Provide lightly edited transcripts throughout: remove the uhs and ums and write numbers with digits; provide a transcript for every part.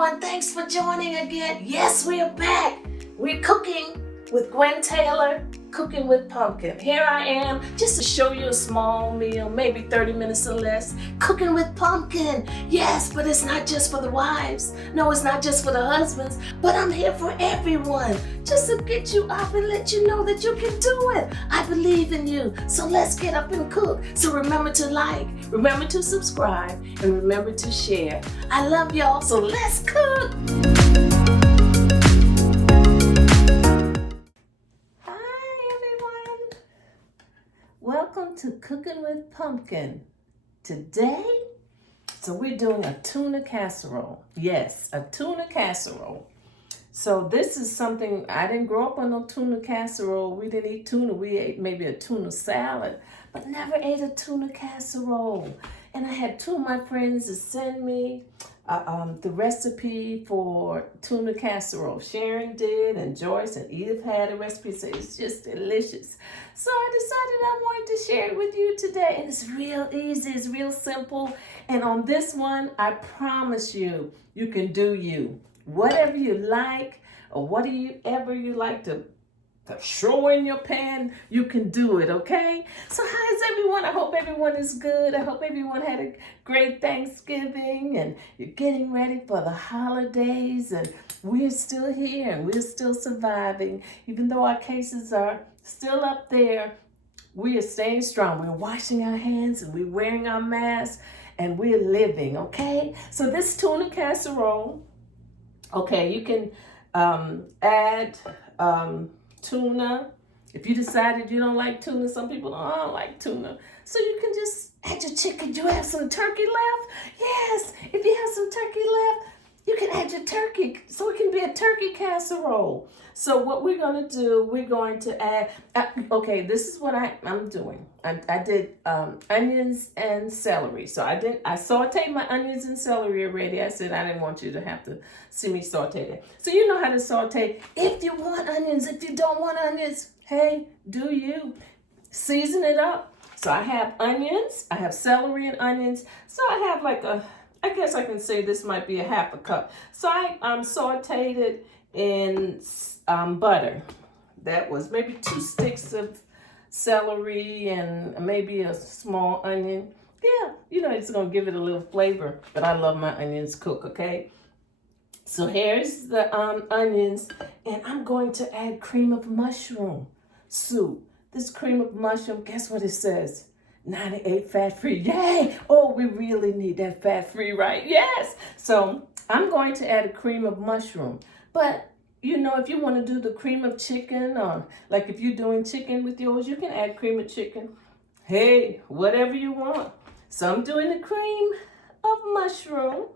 everyone. Thanks for joining again. Yes, we are back. We're cooking with Gwen Taylor, cooking with pumpkin. Here I am, just to show you a small meal, maybe 30 minutes or less, cooking with pumpkin. Yes, but it's not just for the wives. No, it's not just for the husbands, but I'm here for everyone, just to get you up and let you know that you can do it. I believe in you, so let's get up and cook. So remember to like, remember to subscribe, and remember to share. I love y'all, so let's cook. Welcome to Cooking with Pumpkin. Today, we're doing a tuna casserole. Yes, a tuna casserole. So this is something, I didn't grow up on no tuna casserole. We didn't eat tuna. We ate maybe a tuna salad, but never ate a tuna casserole. And I had two of my friends to send me the recipe for tuna casserole. Sharon did, and Joyce and Edith had a recipe, so it's just delicious. So I decided I wanted to share it with you today. And it's real easy, it's real simple. And on this one, I promise you, you can do you. Whatever you like, or whatever you like to throw in your pan, you can do it, okay? So how is everyone? I hope everyone is good. I hope everyone had a great Thanksgiving and you're getting ready for the holidays, and we're still here and we're still surviving. Even though our cases are still up there, we are staying strong. We're washing our hands and we're wearing our masks and we're living, okay? So this tuna casserole, okay, you can add tuna. If you decided you don't like tuna, some people don't like tuna. So you can just add your chicken. Do you have some turkey left? Yes, if you have some turkey left, you can add your turkey. So it can be a turkey casserole. So what we're going to do, we're going to add, okay, this is what I'm doing. I did onions and celery. So I sauteed my onions and celery already. I said I didn't want you to have to see me saute it. So you know how to saute. If you want onions, if you don't want onions, hey, do you. Season it up. So I have onions, I have celery and onions. So I have I guess I can say this might be a half a cup. So I sauteed it in butter. That was maybe 2 sticks of celery and maybe a small onion. Yeah, it's gonna give it a little flavor, but I love my onions cooked, okay? So here's the onions, and I'm going to add cream of mushroom soup. This cream of mushroom, guess what it says? 98 fat-free. Yay! Oh, we really need that fat-free, right? Yes! So I'm going to add a cream of mushroom. But, if you want to do the cream of chicken, or like if you're doing chicken with yours, you can add cream of chicken. Hey, whatever you want. So I'm doing the cream of mushroom.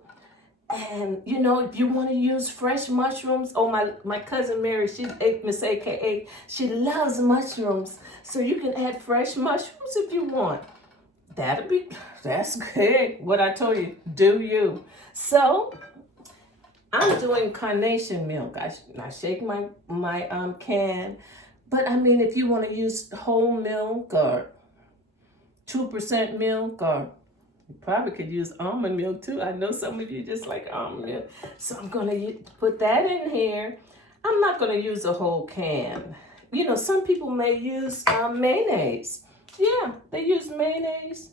And, if you want to use fresh mushrooms, my cousin Mary, she's Miss AKA, she loves mushrooms. So you can add fresh mushrooms if you want. That's good. What I told you, do you. So I'm doing carnation milk. I shake my can. But I mean, if you want to use whole milk or 2% milk, or you probably could use almond milk too. I know some of you just like almond milk. So I'm going to put that in here. I'm not going to use a whole can. Some people may use mayonnaise. Yeah, they use mayonnaise.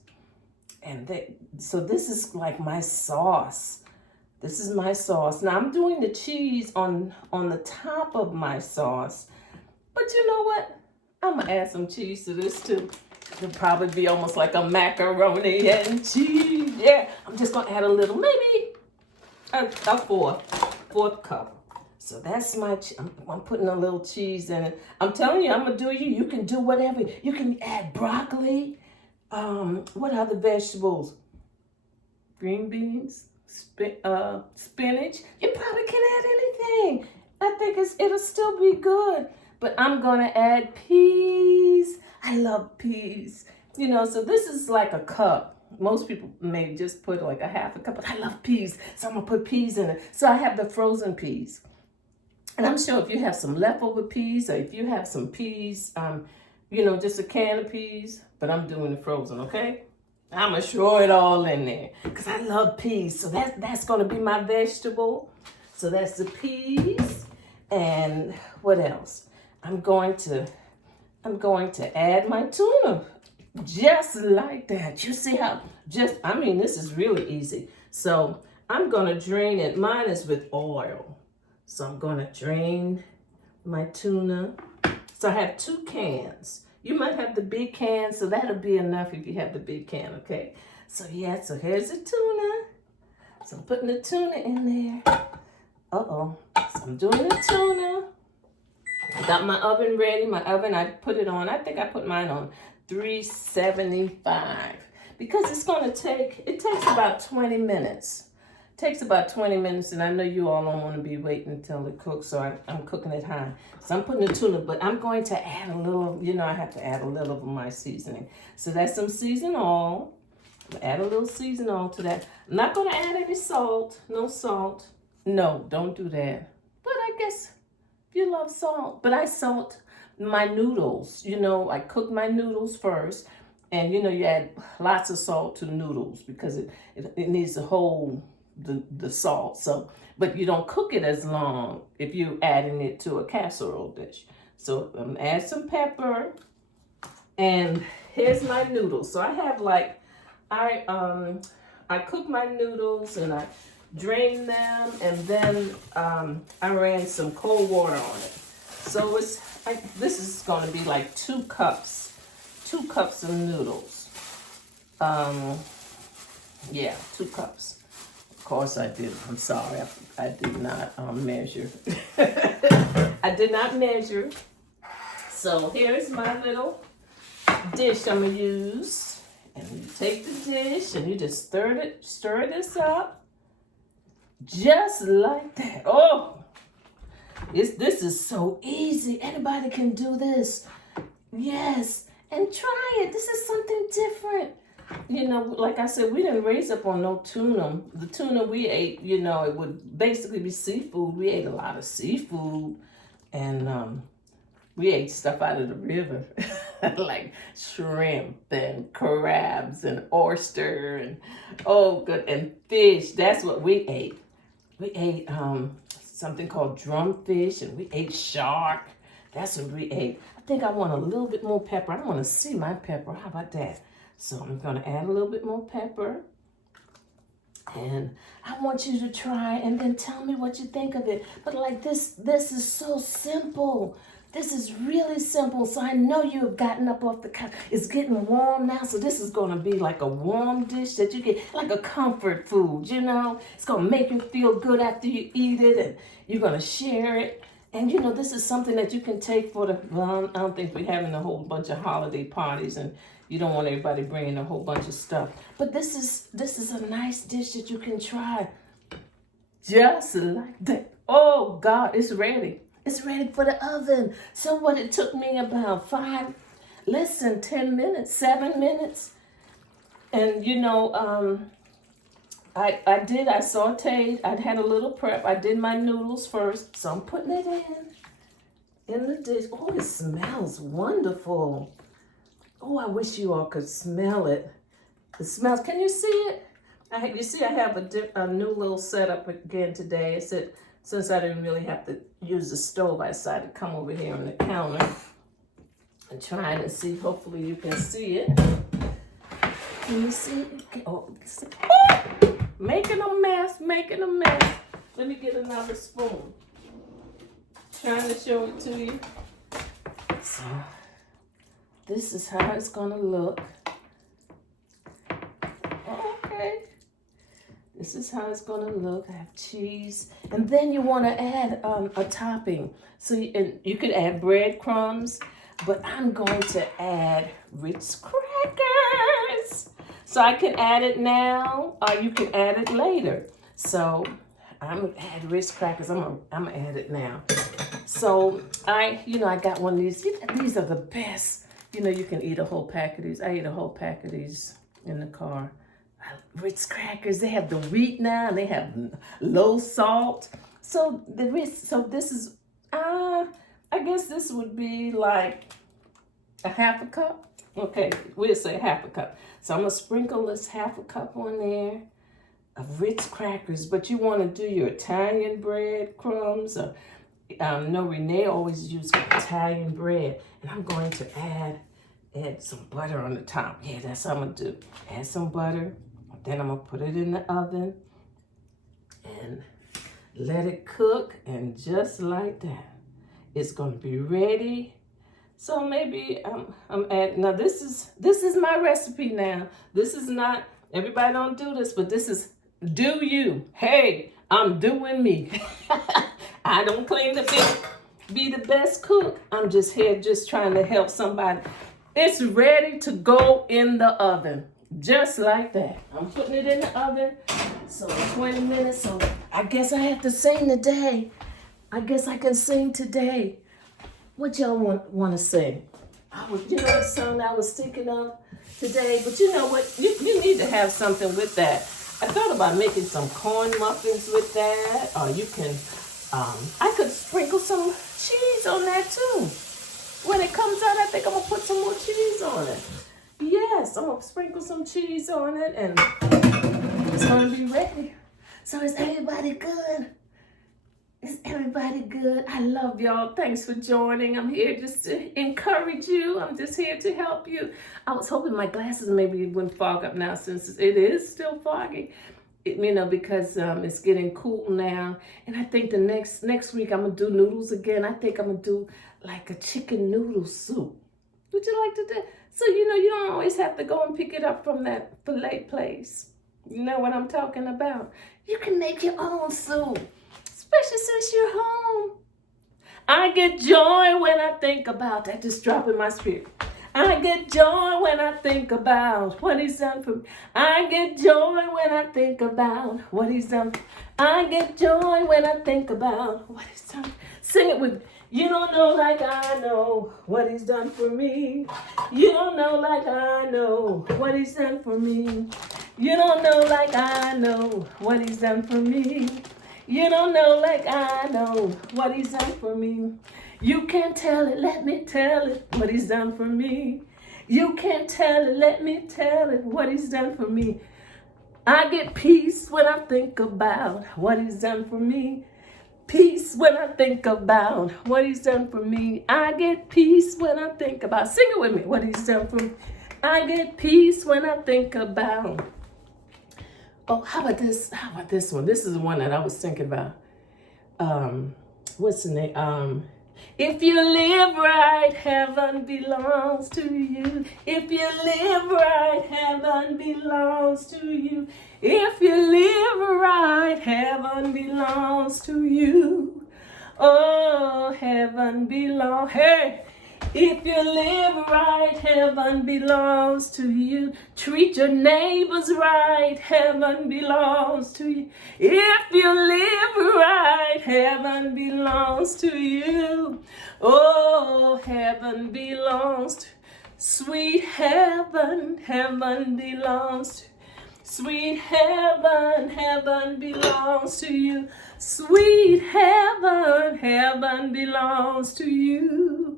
So this is like my sauce. This is my sauce. Now I'm doing the cheese on the top of my sauce. But you know what? I'm going to add some cheese to this too. It'll probably be almost like a macaroni and cheese. Yeah, I'm just going to add a little, maybe a fourth cup. So that's I'm putting a little cheese in it. I'm telling you, I'm going to do you. You can do whatever. You can add broccoli. What other vegetables? Green beans, spinach. You probably can add anything. I think it'll still be good. But I'm going to add peas. I love peas. So this is like a cup. Most people may just put like a half a cup, but I love peas. So I'm going to put peas in it. So I have the frozen peas. And I'm sure if you have some leftover peas, or if you have some peas, just a can of peas, but I'm doing the frozen, okay? I'm going to throw it all in there because I love peas. So that's going to be my vegetable. So that's the peas. And what else? I'm going to add my tuna. Just like that. You see how this is really easy. So I'm going to drain it. Mine is with oil. So I'm going to drain my tuna. So I have 2 cans. You might have the big can, so that'll be enough if you have the big can, okay? So yeah, so here's the tuna. So I'm putting the tuna in there. So I'm doing the tuna. I got my oven ready. My oven, I put it on. I think I put mine on 375 because it takes about 20 minutes. It takes about 20 minutes, and I know you all don't want to be waiting until it cooks, so I'm cooking it high. So I'm putting the tuna, but I'm going to add a little, I have to add a little of my seasoning. So that's some seasoned oil. I'm going to add a little seasoned oil to that. I'm not going to add any salt. No salt. No, don't do that. But I guess if you love salt. But I salt my noodles. I cook my noodles first. And, you add lots of salt to noodles because it needs to hold the salt. So, but you don't cook it as long if you're adding it to a casserole dish. So add some pepper. And here's my noodles. So I have I cook my noodles and I drain them, and then I ran some cold water on it. So this is going to be like 2 cups of noodles. Yeah, 2 cups. Of course I did. I'm sorry, I did not measure. I did not measure. So here's my little dish I'm gonna use, and you take the dish and you just stir this up. Just like that. Oh, this is so easy. Anybody can do this. Yes, and try it. This is something different. Like I said, we didn't raise up on no tuna. The tuna we ate, it would basically be seafood. We ate a lot of seafood, and we ate stuff out of the river, like shrimp and crabs and oyster and fish. That's what we ate. We ate something called drumfish, and we ate shark. That's what we ate. I think I want a little bit more pepper. I want to see my pepper. How about that? So I'm going to add a little bit more pepper. And I want you to try and then tell me what you think of it. But like this is so simple. This is really simple. So I know you have gotten up off the couch. It's getting warm now. So this is going to be like a warm dish that you get, like a comfort food, It's going to make you feel good after you eat it. And you're going to share it. And, this is something that you can take for I don't think we're having a whole bunch of holiday parties, and you don't want everybody bringing a whole bunch of stuff. But this is a nice dish that you can try. Just like that. Oh, God, it's ready. It's ready for the oven. So what, it took me about 10 minutes, 7 minutes. And, I sauteed. I had a little prep. I did my noodles first. So I'm putting it in the dish. Oh, it smells wonderful. Oh, I wish you all could smell it. It smells. Can you see it? You see, I have a new little setup again today. It said, since I didn't really have to use the stove, I decided to come over here on the counter and try it and see. Hopefully you can see it. Can you see it? Oh, making a mess. Let me get another spoon. Trying to show it to you. So, this is how it's gonna look. Okay. This is how it's gonna look. I have cheese. And then you wanna add a topping. So you could add breadcrumbs, but I'm going to add Ritz crackers. So I can add it now, or you can add it later. So I'm gonna add Ritz crackers. I'm gonna add it now. So I got one of these. These are the best. You can eat a whole pack of these. I ate a whole pack of these in the car. Ritz crackers. They have the wheat now, and they have low salt. So this is, I guess this would be like A half a cup? Okay, we'll say half a cup. So I'm going to sprinkle this half a cup on there of Ritz crackers, but you want to do your Italian bread crumbs. No, Renee always uses Italian bread. And I'm going to add some butter on the top. Yeah, that's what I'm going to do. Add some butter. Then I'm going to put it in the oven and let it cook. And just like that, it's going to be ready. So maybe I'm adding, now this is my recipe now. This is not, everybody don't do this, but this is do you. Hey, I'm doing me. I don't claim to be the best cook. I'm just here just trying to help somebody. It's ready to go in the oven. Just like that. I'm putting it in the oven. So 20 minutes. So I guess I have to sing today. I guess I can sing today. What y'all want to sing? You know what song I was thinking of today? But you know what? You need to have something with that. I thought about making some corn muffins with that. Or you can, I could sprinkle some cheese on that too. When it comes out, I think I'm going to put some more cheese on it. Yes, I'm going to sprinkle some cheese on it and it's going to be ready. So is everybody good? Is everybody good? I love y'all. Thanks for joining. I'm here just to encourage you. I'm just here to help you. I was hoping my glasses maybe wouldn't fog up now since it is still foggy. Because it's getting cool now. And I think the next week I'm going to do noodles again. I think I'm going to do like a chicken noodle soup. Would you like to do? So, you don't always have to go and pick it up from that filet place. You know what I'm talking about? You can make your own soup. Especially since you're home. I get joy when I think about that. Just drop in my spirit. I get joy when I think about what he's done for me. I get joy when I think about what he's done. I get joy when I think about what he's done. Sing it with me. You don't know like I know what he's done for me. You don't know like I know what he's done for me. You don't know like I know what he's done for me. You don't know like I know what he's done for me. You can't tell it, let me tell it, what he's done for me. You can't tell it, let me tell it, what he's done for me. I get peace when I think about what he's done for me. Peace when I think about what he's done for me. I get peace when I think about, sing it with me, what he's done for me. I get peace when I think about. Oh, how about this one? This is the one that I was thinking about. What's the name? If you live right, heaven belongs to you. If you live right, heaven belongs to you. If you live right, heaven belongs to you. Oh, heaven belongs. Hey! If you live right, heaven belongs to you. Treat your neighbors right, heaven belongs to you. If you live right, heaven belongs to you. Oh, heaven belongs to sweet heaven, heaven belongs to sweet heaven, heaven belongs to you. Sweet heaven, heaven belongs to you.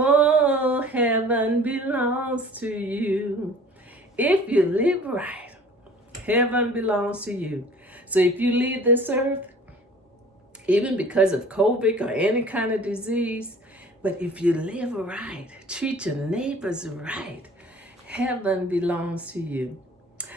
Oh, heaven belongs to you. If you live right, heaven belongs to you. So if you leave this earth, even because of COVID or any kind of disease, but if you live right, treat your neighbors right, heaven belongs to you.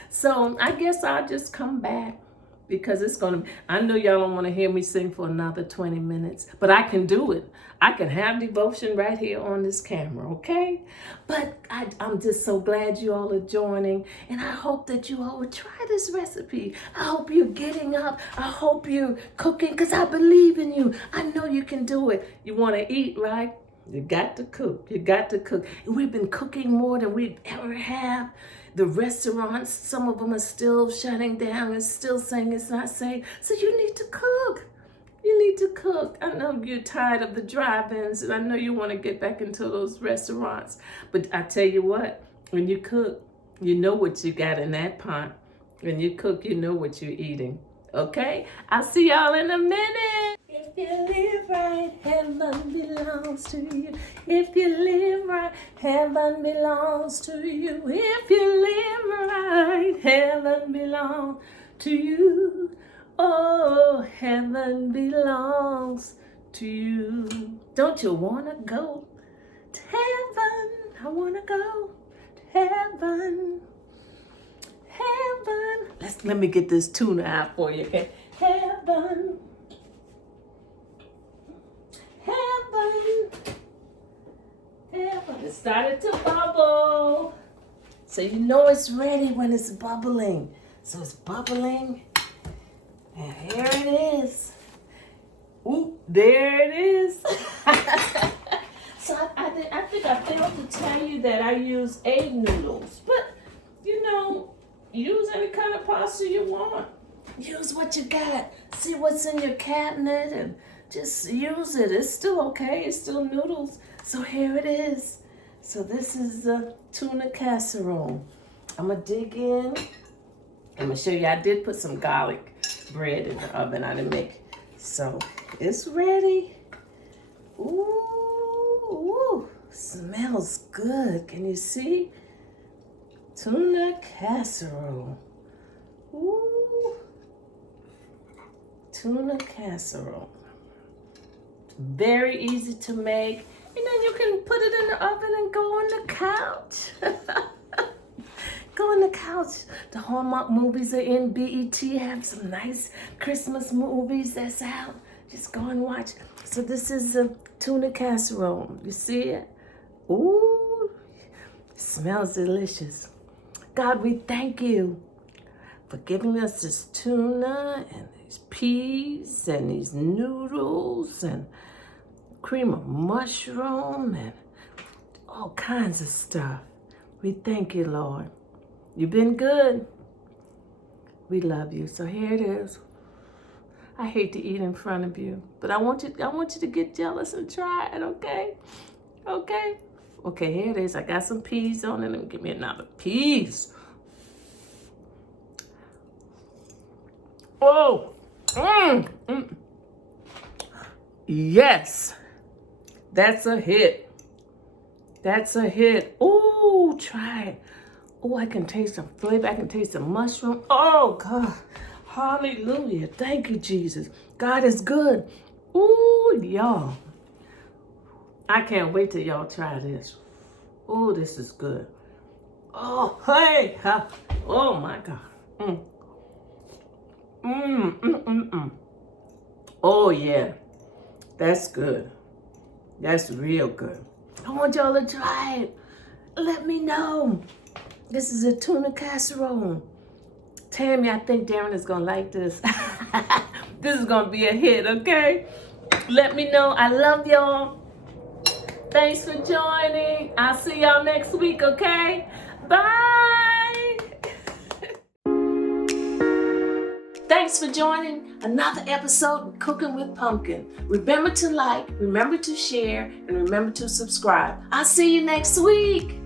So I guess I'll just come back because I know y'all don't want to hear me sing for another 20 minutes, but I can do it. I can have devotion right here on this camera, okay? But I'm just so glad you all are joining, and I hope that you all will try this recipe. I hope you're getting up. I hope you're cooking, because I believe in you. I know you can do it. You want to eat, right? You got to cook. You got to cook. We've been cooking more than we've ever have. The restaurants, some of them are still shutting down and still saying it's not safe. So you need to cook. You need to cook. I know you're tired of the drive-ins, and I know you want to get back into those restaurants. But I tell you what, when you cook, you know what you got in that pot. When you cook, you know what you're eating. Okay? I'll see y'all in a minute. If you live right, heaven belongs to you. If you live right, heaven belongs to you. If you live right, heaven belongs to you. Oh, heaven belongs to you. Don't you want to go to heaven? I want to go to heaven. Heaven. Let me get this tuna out for you, okay? Heaven. Heaven. Heaven. It started to bubble. So you know it's ready when it's bubbling. So it's bubbling. And here it is. Ooh, there it is. So I think I failed to tell you that I use egg noodles. But, you know, use any kind of pasta you want. Use what you got. See what's in your cabinet and just use it. It's still okay. It's still noodles. So here it is. So this is the tuna casserole. I'm going to dig in. I'm going to show you. I did put some garlic bread in the oven. I didn't make. So it's ready. Ooh, smells good. Can you see? Tuna casserole. Ooh. Tuna casserole. Very easy to make. And then you can put it in the oven and go on the couch. Go on the couch. The Hallmark movies are in. BET have some nice Christmas movies that's out. Just go and watch. So this is a tuna casserole. You see it? Ooh, it smells delicious. God, we thank you for giving us this tuna and these peas and these noodles and cream of mushroom and all kinds of stuff. We thank you, Lord. You've been good. We love you. So here it is. I hate to eat in front of you, but I want you to get jealous and try it, okay? Okay? Okay, here it is. I got some peas on it. Let me give me another piece. Oh! Yes! That's a hit. That's a hit. Ooh, try it. Oh, I can taste some flavor. I can taste some mushroom. Oh, God. Hallelujah. Thank you, Jesus. God is good. Ooh, y'all. I can't wait till y'all try this. Oh, this is good. Oh, hey. Oh, my God. Oh, yeah. That's good. That's real good. I want y'all to try it. Let me know. This is a tuna casserole. Tammy, I think Darren is going to like this. This is going to be a hit, okay? Let me know. I love y'all. Thanks for joining. I'll see y'all next week, okay? Bye. Thanks for joining another episode of Cooking with Pumpkin. Remember to like, remember to share, and remember to subscribe. I'll see you next week.